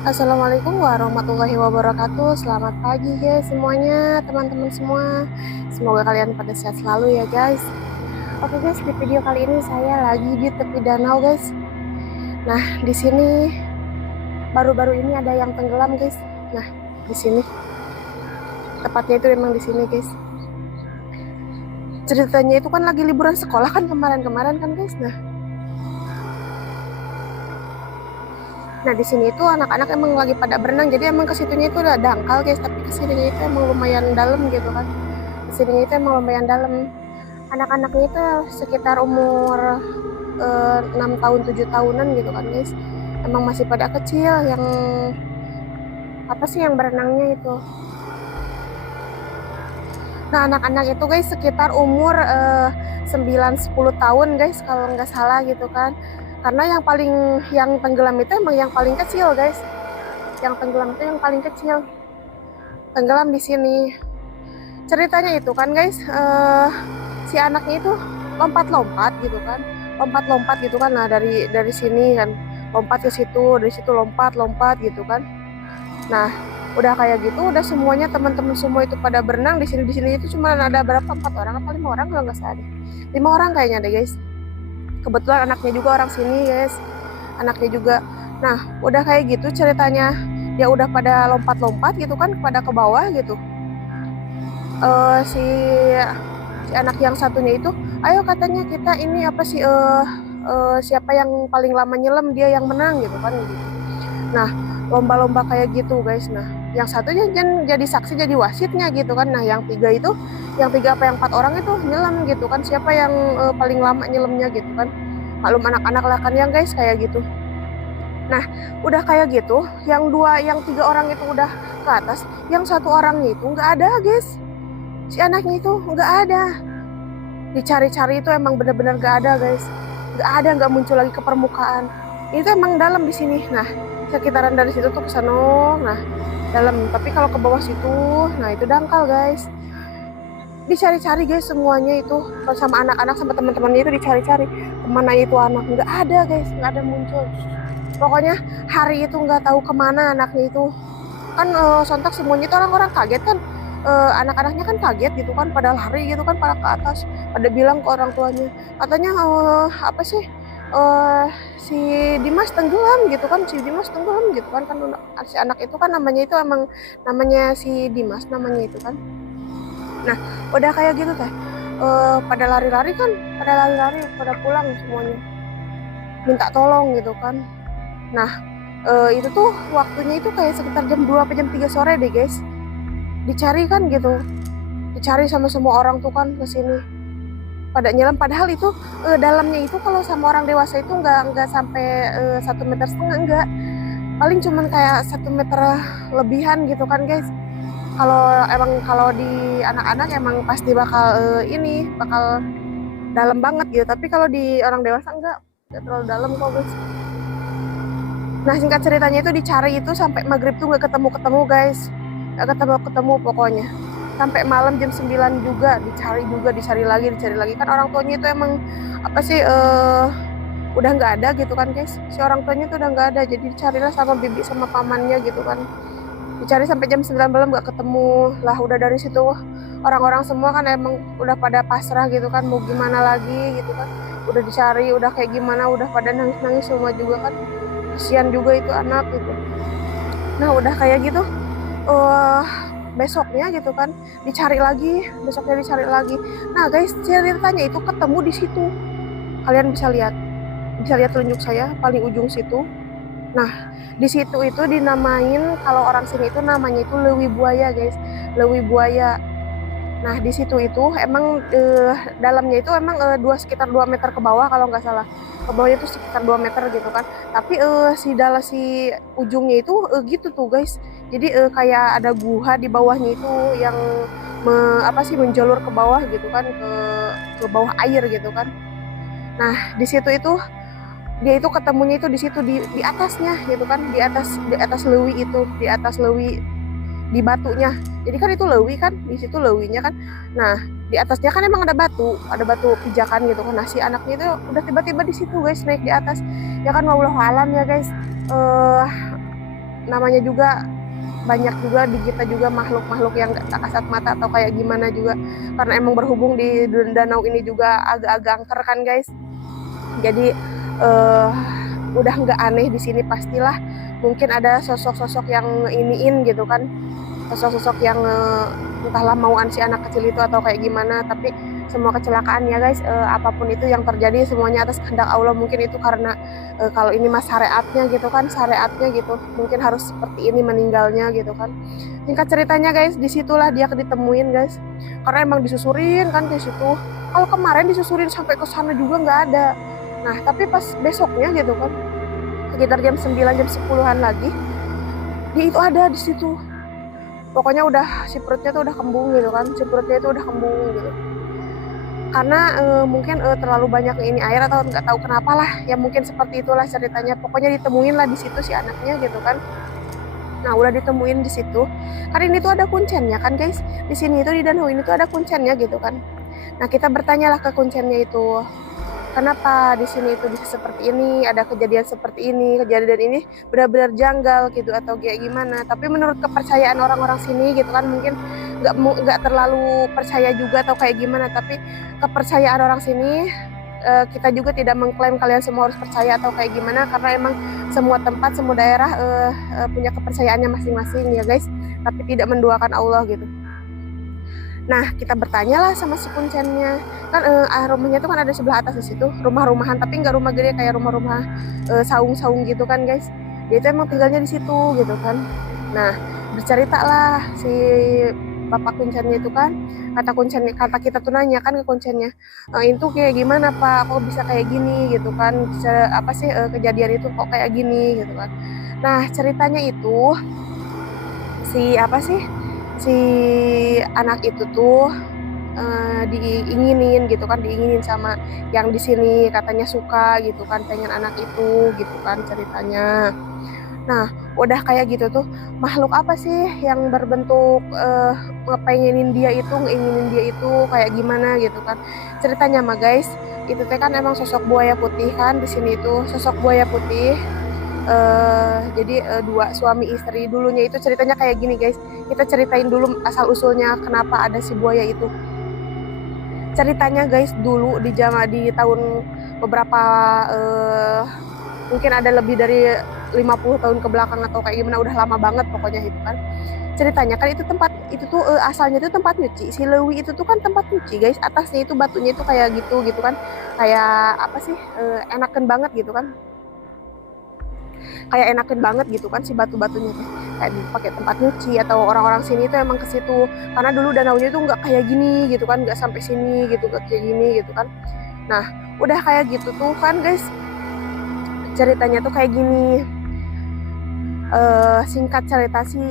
Assalamualaikum warahmatullahi wabarakatuh. Selamat pagi guys semuanya, teman-teman semua. Semoga kalian pada sehat selalu ya guys. Oke guys, di video kali ini saya lagi di tepi danau guys. Nah, di sini baru-baru ini ada yang tenggelam guys. Nah, di sini tepatnya itu memang di sini guys. Ceritanya itu kan lagi liburan sekolah kan kemarin-kemarin kan guys. Nah di sini itu anak-anak emang lagi pada berenang, jadi emang kesitunya itu udah dangkal guys, tapi kesininya itu emang lumayan dalam gitu kan. Kesininya itu emang lumayan dalam. Anak-anaknya itu sekitar umur 6 tahun 7 tahunan gitu kan guys. Emang masih pada kecil yang apa sih yang berenangnya itu. Nah anak-anak itu guys sekitar umur 9-10 tahun guys kalau nggak salah gitu kan. Karena yang tenggelam itu emang yang paling kecil guys. Yang tenggelam itu yang paling kecil. Tenggelam di sini. Ceritanya itu kan guys, si anaknya itu lompat-lompat gitu kan. Lompat-lompat gitu kan. Nah, dari sini kan lompat ke situ, dari situ lompat-lompat gitu kan. Nah, udah kayak gitu, udah semuanya teman-teman semua itu pada berenang di sini itu cuma ada berapa 4 orang apa 5 orang kalau nggak salah deh. 5 orang kayaknya deh guys. Kebetulan anaknya juga orang sini guys, anaknya juga. Nah udah kayak gitu ceritanya, dia udah pada lompat-lompat gitu kan pada ke bawah gitu. Si anak yang satunya itu ayo katanya kita ini apa sih siapa yang paling lama nyelam dia yang menang gitu kan gitu. Nah lomba-lomba kayak gitu guys. Nah yang satunya jadi saksi jadi wasitnya gitu kan. Nah yang tiga apa yang 4 orang itu nyelam gitu kan, siapa yang paling lama nyelamnya gitu kan. Maklum anak-anak lah kan yang guys kayak gitu. Nah udah kayak gitu, yang 3 orang itu udah ke atas, yang 1 orangnya itu nggak ada guys. Si anaknya itu nggak ada, dicari-cari itu emang bener-bener nggak ada guys, nggak ada, nggak muncul lagi ke permukaan. Itu emang dalam di sini. Nah sekitaran dari situ tuh ke sana, nah dalam. Tapi kalau ke bawah situ, nah itu dangkal guys. Dicari-cari guys semuanya itu sama anak-anak sama teman-temannya itu dicari-cari kemana itu anak, nggak ada guys, nggak ada muncul. Pokoknya hari itu nggak tahu kemana anaknya itu kan. Sontak semuanya itu orang-orang kaget kan. Anak-anaknya kan kaget gitu kan, pada lari gitu kan, pada ke atas, pada bilang ke orang tuanya katanya apa sih si Dimas tenggelam gitu kan, si Dimas tenggelam gitu kan. Si anak itu kan namanya itu emang namanya si Dimas namanya itu kan. Nah udah kayak gitu teh, pada lari-lari kan, pada pulang semuanya minta tolong gitu kan. Nah itu tuh waktunya itu kayak sekitar jam 2 atau jam 3 sore deh guys. Dicari kan gitu, dicari sama semua orang tuh kan ke sini pada nyelam, padahal itu dalamnya itu kalau sama orang dewasa itu nggak sampai 1,5 meter, enggak, paling cuman kayak 1 meter lebihan gitu kan guys. Kalau di anak-anak emang pasti bakal bakal dalam banget gitu, tapi kalau di orang dewasa enggak terlalu dalam kok guys. Nah singkat ceritanya itu dicari itu sampai maghrib tuh nggak ketemu guys, nggak ketemu pokoknya. Sampai malam jam 9 juga dicari lagi kan. Orang tuanya itu emang apa sih udah nggak ada gitu kan guys. Si orang tuanya itu udah nggak ada, jadi dicarilah sama bibi sama pamannya gitu kan. Dicari sampai jam 9 malam nggak ketemu lah. Udah dari situ orang-orang semua kan emang udah pada pasrah gitu kan, mau gimana lagi gitu kan. Udah dicari udah kayak gimana, udah pada nangis-nangis semua juga kan, kasihan juga itu anak gitu. Nah udah kayak gitu besoknya gitu kan besoknya dicari lagi. Nah guys ceritanya itu ketemu di situ, kalian bisa lihat telunjuk saya paling ujung situ. Nah di situ itu dinamain, kalau orang sini itu namanya itu Lewi Buaya guys, Lewi Buaya. Nah di situ itu emang dalamnya itu emang sekitar 2 meter ke bawah kalau nggak salah, ke bawahnya itu sekitar 2 meter gitu kan. Tapi si ujungnya itu gitu tuh guys. Jadi kayak ada gua di bawahnya itu yang menjulur ke bawah gitu kan, ke bawah air gitu kan. Nah di situ itu dia itu ketemunya itu di situ di atasnya gitu kan, di atas lewi itu, di atas lewi di batunya. Jadi kan itu lewi kan, di situ lewinya kan. Nah di atasnya kan emang ada batu pijakan gitu kan. Nah si anaknya itu udah tiba-tiba di situ guys, naik di atas ya kan. Wallahu alam ya guys, namanya juga banyak juga di kita juga makhluk-makhluk yang gak tak kasat mata atau kayak gimana juga, karena emang berhubung di danau ini juga agak-agak angker kan guys. Jadi udah nggak aneh di sini, pastilah mungkin ada sosok-sosok yang iniin gitu kan, sosok-sosok yang entahlah mauan si anak kecil itu atau kayak gimana. Tapi semua kecelakaan ya guys, apapun itu yang terjadi semuanya atas kehendak Allah. Mungkin itu karena kalau ini mas syariatnya gitu kan, syariatnya gitu, mungkin harus seperti ini meninggalnya gitu kan. Singkat ceritanya guys, disitulah dia ditemuin guys, karena emang disusurin kan di situ. Kalau kemarin disusurin sampai ke sana juga nggak ada. Nah tapi pas besoknya gitu kan, sekitar jam 9 jam 10-an lagi, dia itu ada di situ. Pokoknya udah si perutnya tuh udah kembung gitu kan, si perutnya itu udah kembung gitu. Karena mungkin terlalu banyak ini air atau nggak tahu kenapa lah, ya mungkin seperti itulah ceritanya. Pokoknya ditemuin lah di situ si anaknya gitu kan. Nah udah ditemuin di situ. Karena ini tuh ada kuncennya kan guys. Di sini itu di danau ini tuh ada kuncennya gitu kan. Nah kita bertanyalah ke kuncennya itu, kenapa di sini itu bisa seperti ini, ada kejadian seperti ini, kejadian ini benar-benar janggal gitu atau kayak gimana. Tapi menurut kepercayaan orang-orang sini gitu kan, mungkin nggak terlalu percaya juga atau kayak gimana, tapi kepercayaan orang sini, kita juga tidak mengklaim kalian semua harus percaya atau kayak gimana, karena emang semua tempat, semua daerah punya kepercayaannya masing-masing ya guys, tapi tidak menduakan Allah gitu. Nah kita bertanyalah sama si kuncennya kan, rumahnya itu kan ada sebelah atas di situ, rumah-rumahan, tapi nggak rumah gede kayak rumah-rumah saung-saung gitu kan guys. Dia itu emang tinggalnya di situ gitu kan. Nah bercerita lah si bapak kuncennya itu kan, kata kita tuh nanya kan ke kuncennya, itu kayak gimana pak, kok bisa kayak gini gitu kan, apa sih kejadian itu kok kayak gini gitu kan. Nah ceritanya itu si anak itu tuh diinginin gitu kan, diinginin sama yang di sini, katanya suka gitu kan, pengen anak itu gitu kan ceritanya. Nah udah kayak gitu tuh, makhluk apa sih yang berbentuk ngeinginin dia itu kayak gimana gitu kan ceritanya mah guys. Itu teh kan emang sosok buaya putih kan, di sini tuh sosok buaya putih. Jadi dua suami istri. Dulunya itu ceritanya kayak gini guys, kita ceritain dulu asal usulnya kenapa ada si buaya itu. Ceritanya guys, dulu di tahun beberapa mungkin ada lebih dari 50 tahun ke belakang atau kayak gimana, udah lama banget pokoknya itu kan. Ceritanya kan itu tempat itu tuh asalnya itu tempat nyuci. Si Lewi itu tuh kan tempat nyuci guys, atasnya itu batunya itu kayak gitu kan, kayak apa sih, enakan banget gitu kan, kayak enakin banget gitu kan si batu-batunya tuh, kayak dipakai tempat nyuci. Atau orang-orang sini tuh emang ke situ karena dulu danaunya tuh nggak kayak gini gitu kan, nggak sampai sini gitu, nggak kayak gini gitu kan. Nah udah kayak gitu tuh kan guys, ceritanya tuh kayak gini. Singkat cerita, si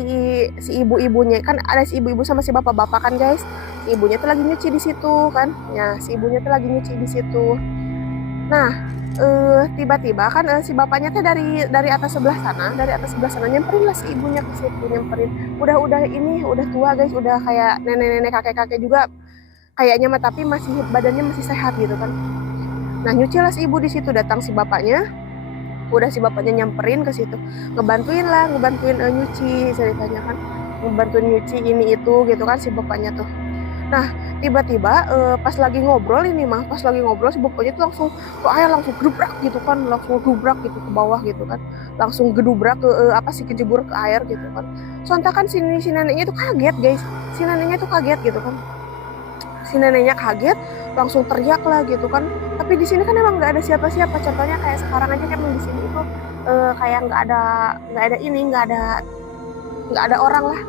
ibu-ibunya kan, ada si ibu-ibu sama si bapak-bapak kan guys. Si ibunya tuh lagi nyuci di situ kan, ya si ibunya tuh lagi nyuci di situ. Nah tiba-tiba kan si bapaknya tuh dari atas sebelah sana nyamperin lah si ibunya ke situ, nyamperin. Udah tua guys, udah kayak nenek-nenek kakek-kakek juga kayaknya mah, tapi masih badannya masih sehat gitu kan. Nah nyuci lah si ibu di situ, datang si bapaknya. Udah si bapaknya nyamperin ke situ, ngebantuin nyuci ceritanya kan, ngebantuin nyuci ini itu gitu kan si bapaknya tuh. Nah tiba-tiba pas lagi ngobrol si bapaknya tuh langsung ke air, langsung gedubrak gitu kan, langsung gedubrak gitu ke bawah gitu kan, langsung gedubrak ke kejebur ke air gitu kan. Sontak kan si neneknya tuh kaget guys, si neneknya kaget, langsung teriak lah gitu kan. Tapi di sini kan emang nggak ada siapa-siapa. Contohnya kayak sekarang aja kan di sini itu kayak nggak ada orang lah.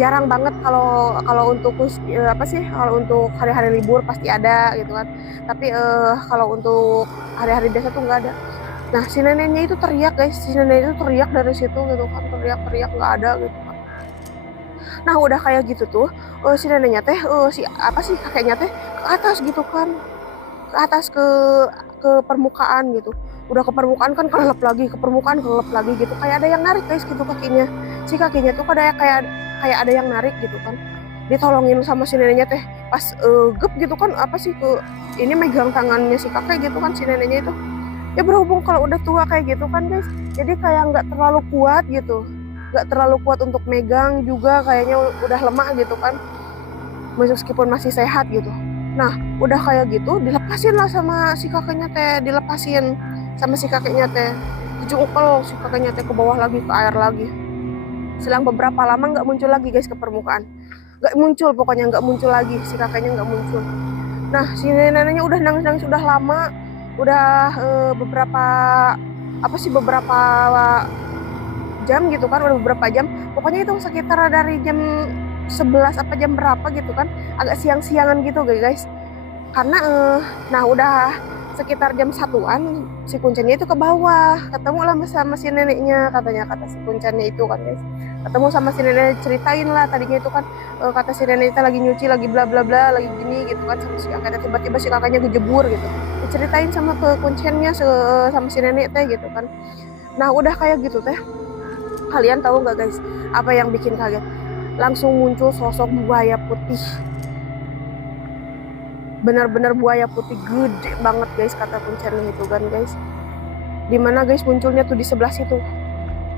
Jarang banget kalau untuk kalau untuk hari-hari libur pasti ada gitu kan. Tapi kalau untuk hari-hari biasa tuh nggak ada. Nah si neneknya itu teriak guys, dari situ gitu kan, teriak nggak ada gitu kan. Nah udah kayak gitu tuh si neneknya teh kakeknya teh ke atas gitu kan, ke atas ke permukaan gitu. Udah ke permukaan kan kelelep lagi gitu, kayak ada yang narik guys gitu kakinya. Si kakinya tuh kayak ada yang narik gitu kan. Ditolongin sama si neneknya teh, pas gep gitu kan, ini megang tangannya si kakek gitu kan si neneknya itu. Ya berhubung kalau udah tua kayak gitu kan guys, jadi kayak nggak terlalu kuat gitu, nggak terlalu kuat untuk megang juga, kayaknya udah lemah gitu kan, meskipun masih sehat gitu. Nah udah kayak gitu dilepasin lah sama si kakeknya teh, dilepasin sama si kakeknya teh, dijungkel si kakeknya teh ke bawah lagi, ke air lagi. Selang beberapa lama nggak muncul lagi guys ke permukaan, nggak muncul, pokoknya nggak muncul lagi, si kakeknya nggak muncul. Nah si neneknya udah nangis-nangis udah lama, udah beberapa beberapa jam gitu kan, udah beberapa jam, pokoknya itu sekitar dari jam 11 apa jam berapa gitu kan, agak siang-siangan gitu guys. Karena nah udah sekitar jam satuan si kuncennya itu ke bawah, ketemu lah sama si neneknya, katanya, kata si kuncennya itu kan guys, ketemu sama si nenek, ceritain lah tadinya itu kan, kata si nenek itu lagi nyuci, lagi bla bla bla, lagi gini gitu kan, sama si kakaknya, tiba-tiba si kakaknya kejebur gitu, diceritain sama ke kuncennya sama si nenek teh gitu kan. Nah udah kayak gitu teh, kalian tahu nggak guys apa yang bikin kaget? Langsung muncul sosok buaya putih, benar-benar buaya putih gede banget guys, kata kuncennya itu kan guys. Dimana guys munculnya tuh di sebelah situ,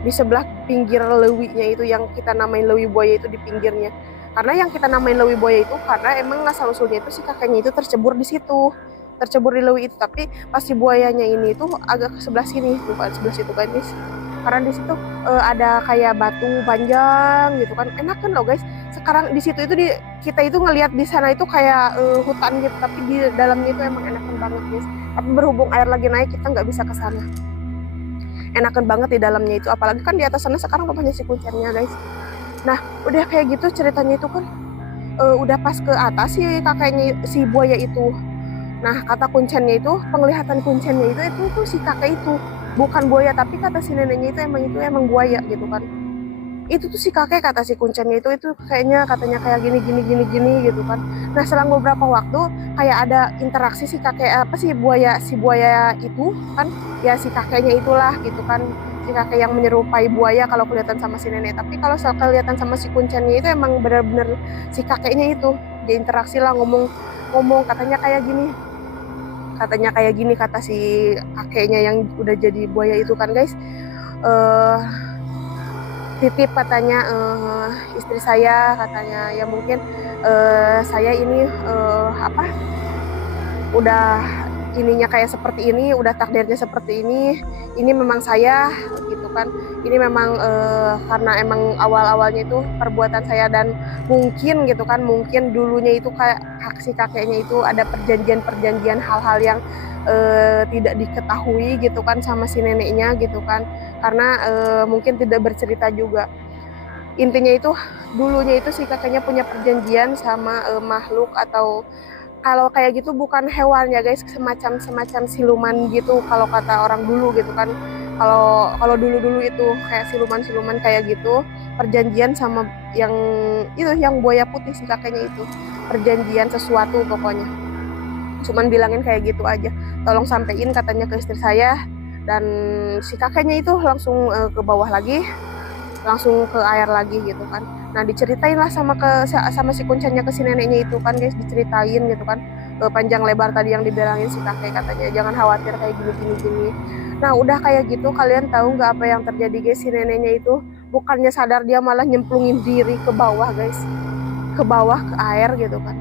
di sebelah pinggir lewinya itu, yang kita namain lewi buaya itu di pinggirnya. Karena yang kita namain lewi buaya itu karena emang asal usulnya itu si kakeknya itu tercebur di situ, tercebur di lewi itu, tapi pas si buayanya ini itu agak ke sebelah sini, bukan sebelah situ kan guys. Karena di situ ada kayak batu panjang gitu kan, enak kan loh guys. Sekarang di situ itu kita itu ngelihat di sana itu kayak hutan gitu, tapi di dalamnya itu emang enakan banget guys. Tapi berhubung air lagi naik, kita nggak bisa ke sana. Enakan banget di dalamnya itu, apalagi kan di atas sana sekarang rumahnya si kuncennya guys. Nah udah kayak gitu ceritanya itu kan, udah pas ke atas si kakeknya si buaya itu. Nah kata kuncennya itu, penglihatan kuncennya itu tuh si kakek itu bukan buaya, tapi kata si neneknya itu emang buaya gitu kan. Itu tuh si kakek, kata si kuncennya itu kayaknya, katanya kayak gini gitu kan. Nah selang beberapa waktu kayak ada interaksi si kakek si buaya itu kan, ya si kakeknya itulah gitu kan, si kakek yang menyerupai buaya kalau kelihatan sama si nenek. Tapi kalau kelihatan sama si kuncennya itu emang benar-benar si kakeknya itu, dia interaksi lah, ngomong katanya kayak gini, kata si kakeknya yang udah jadi buaya itu kan guys. Titip katanya, istri saya, katanya ya mungkin saya ini udah ininya kayak seperti ini, udah takdirnya seperti ini memang saya gitu kan, ini memang karena emang awalnya itu perbuatan saya, dan mungkin gitu kan, mungkin dulunya itu kayak si kakeknya itu ada perjanjian hal-hal yang tidak diketahui gitu kan sama si neneknya gitu kan, karena mungkin tidak bercerita juga. Intinya itu dulunya itu si kakeknya punya perjanjian sama makhluk, atau kalau kayak gitu bukan hewan ya guys, semacam siluman gitu kalau kata orang dulu gitu kan. Kalau dulu itu kayak siluman kayak gitu, perjanjian sama yang buaya putih si kakeknya itu, perjanjian sesuatu pokoknya. Cuman bilangin kayak gitu aja, tolong sampein katanya ke istri saya. Dan si kakeknya itu langsung ke bawah lagi, langsung ke air lagi gitu kan. Nah diceritain lah sama si kuncennya ke si neneknya itu kan guys, diceritain gitu kan, panjang lebar tadi yang dibilangin si kakek, katanya jangan khawatir kayak gini. Nah udah kayak gitu, kalian tahu nggak apa yang terjadi guys? Si neneknya itu bukannya sadar, dia malah nyemplungin diri ke bawah guys, ke bawah, ke air gitu kan.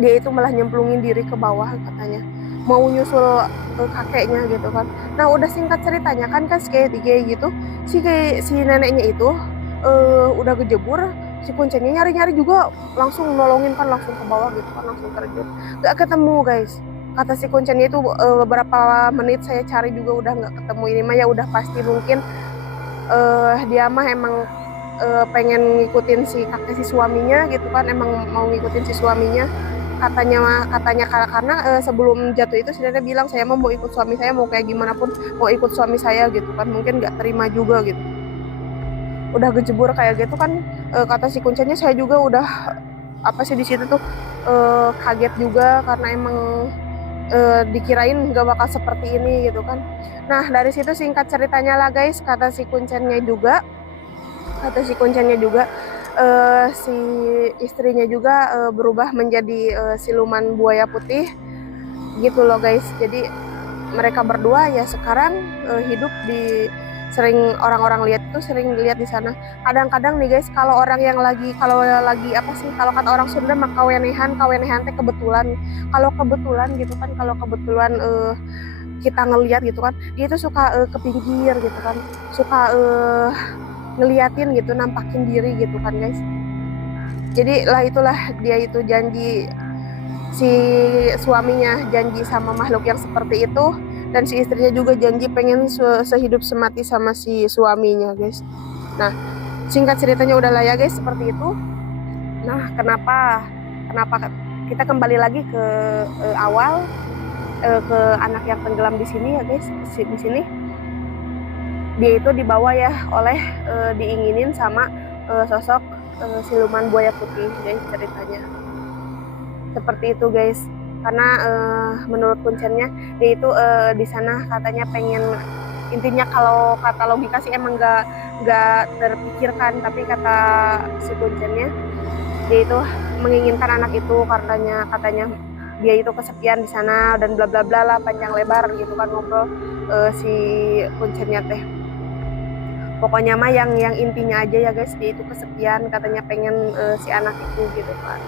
Dia itu malah nyemplungin diri ke bawah, katanya mau nyusul kakeknya gitu kan. Nah udah singkat ceritanya kan kayak gitu, si neneknya itu udah kejebur, si kuncennya nyari juga, langsung nolongin kan, langsung ke bawah gitu kan, langsung terjun, nggak ketemu guys. Kata si kuncennya itu beberapa menit saya cari juga udah nggak ketemu. Ini mah ya udah pasti mungkin dia mah emang pengen ngikutin si kakek si suaminya gitu kan, emang mau ngikutin si suaminya katanya karena sebelum jatuh itu si nenek bilang, saya mau ikut suami saya, mau kayak gimana pun mau ikut suami saya gitu kan, mungkin nggak terima juga gitu. Udah kejebur kayak gitu kan, kata si kuncennya, saya juga udah di situ tuh kaget juga, karena emang dikirain nggak bakal seperti ini gitu kan. Nah dari situ singkat ceritanya lah guys, kata si kuncennya juga si istrinya juga berubah menjadi siluman buaya putih gitu loh guys. Jadi mereka berdua ya sekarang hidup di sering orang-orang lihat itu sering lihat di sana. Kadang-kadang nih guys, kalau lagi apa sih, kalau kata orang Sunda mah kawenehan teh kebetulan. Kalau kebetulan gitu kan, kalau kebetulan kita ngelihat gitu kan, dia itu suka ke pinggir gitu kan, suka ngeliatin gitu, nampakin diri gitu kan guys. Jadi lah itulah dia itu janji, si suaminya janji sama makhluk yang seperti itu, dan si istrinya juga janji pengen sehidup semati sama si suaminya guys. Nah singkat ceritanya udahlah ya guys, seperti itu. Nah kenapa kita kembali lagi ke awal, ke anak yang tenggelam di sini ya guys. Di sini dia itu dibawa ya oleh diinginin sama sosok siluman buaya putih guys ceritanya. Seperti itu guys, karena menurut kuncennya dia itu di sana katanya pengen, intinya kalau kata logika sih emang nggak terpikirkan, tapi kata si kuncennya dia itu menginginkan anak itu katanya dia itu kesepian di sana dan bla bla bla lah, panjang lebar gitu kan ngobrol si kuncennya teh. Pokoknya mah yang intinya aja ya guys, dia itu kesepian, katanya pengen si anak itu gitu kan.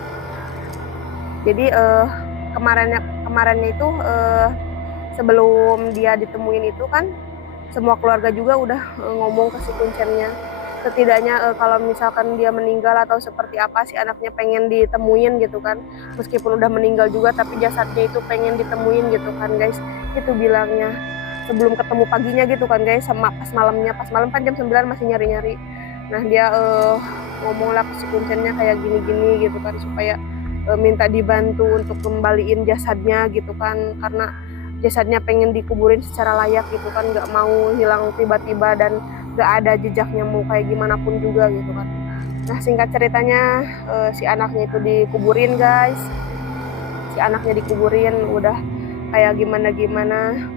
Jadi kemarinnya itu sebelum dia ditemuin itu kan semua keluarga juga udah ngomong ke si kuncennya, setidaknya kalau misalkan dia meninggal atau seperti apa, si anaknya pengen ditemuin gitu kan, meskipun udah meninggal juga tapi jasadnya itu pengen ditemuin gitu kan guys. Itu bilangnya sebelum ketemu paginya gitu kan guys, sama pas malam kan jam 9 masih nyari-nyari. Nah dia ngomong lah ke si kuncennya kayak gini-gini gitu kan, supaya minta dibantu untuk kembaliin jasadnya gitu kan, karena jasadnya pengen dikuburin secara layak gitu kan, nggak mau hilang tiba-tiba dan nggak ada jejaknya mau kayak gimana pun juga gitu kan. Nah singkat ceritanya si anaknya itu dikuburin guys, si anaknya dikuburin, udah kayak gimana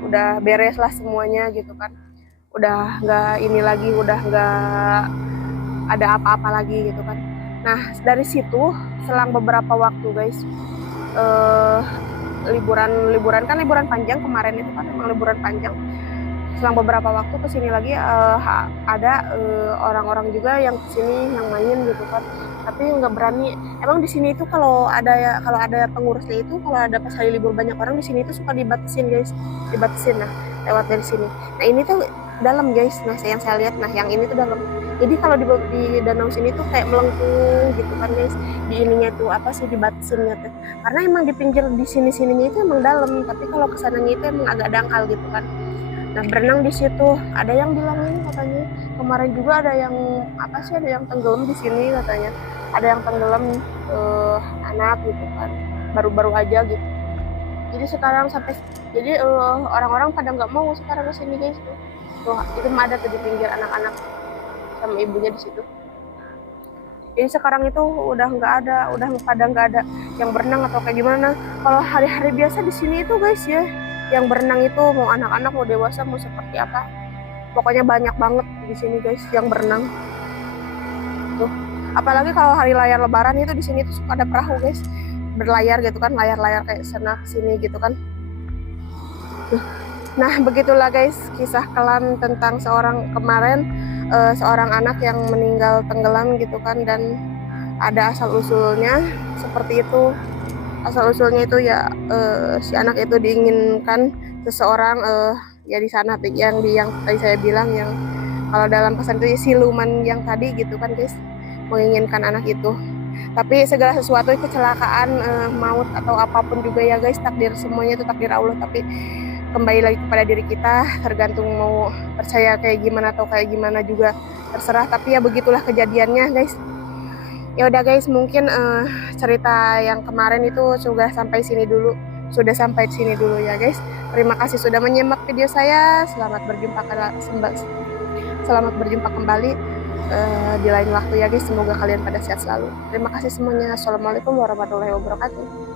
udah beres lah semuanya gitu kan, udah nggak ini lagi, udah nggak ada apa-apa lagi gitu kan. Nah dari situ selang beberapa waktu guys, liburan kan liburan panjang kemarin itu kan, emang liburan panjang. Selang beberapa waktu kesini lagi ada orang-orang juga yang kesini yang main gitu kan, tapi nggak berani. Emang di sini itu kalau ada pengurusnya itu, kalau ada pas hari libur banyak orang di sini itu suka dibatasin guys, dibatasin. Nah lewat dari sini. Nah ini tuh dalam guys, nah yang saya lihat, nah yang ini tuh dalam. Jadi kalau di danau sini tuh kayak melengkung gitu kan guys, di ininya tuh apa sih, dibatasinnya tuh, karena emang di pinggir di sininya itu emang dalam, tapi kalau kesananya itu emang agak dangkal gitu kan. Nah berenang di situ, ada yang bilangin katanya kemarin juga ada yang apa sih, ada yang tenggelam di sini katanya, ada yang tenggelam anak gitu kan, baru-baru aja gitu. Jadi sekarang jadi orang-orang pada nggak mau sekarang ke sini guys. Tuh itu mah ada tuh di pinggir anak-anak sama ibunya di situ. Jadi sekarang itu udah pada nggak ada yang berenang atau kayak gimana. Kalau hari-hari biasa di sini itu guys ya, yang berenang itu mau anak-anak mau dewasa mau seperti apa, pokoknya banyak banget di sini guys yang berenang. Tuh, apalagi kalau hari layar lebaran itu di sini tuh suka ada perahu guys, berlayar gitu kan, layar-layar kayak sana sini gitu kan. Tuh. Nah begitulah guys kisah kelam tentang seorang anak yang meninggal tenggelam gitu kan, dan ada asal usulnya seperti itu. Asal usulnya itu ya si anak itu diinginkan seseorang ya di sana yang tadi saya bilang, yang kalau dalam pesan itu siluman yang tadi gitu kan guys, menginginkan anak itu. Tapi segala sesuatu kecelakaan, maut atau apapun juga ya guys, takdir semuanya itu takdir Allah. Tapi kembali lagi kepada diri kita, tergantung mau percaya kayak gimana atau kayak gimana juga terserah. Tapi ya begitulah kejadiannya guys. Ya udah guys, mungkin cerita yang kemarin itu sudah sampai sini dulu ya guys. Terima kasih sudah menyimak video saya. Selamat berjumpa kembali di lain waktu ya guys. Semoga kalian pada sehat selalu. Terima kasih semuanya. Assalamualaikum warahmatullahi wabarakatuh.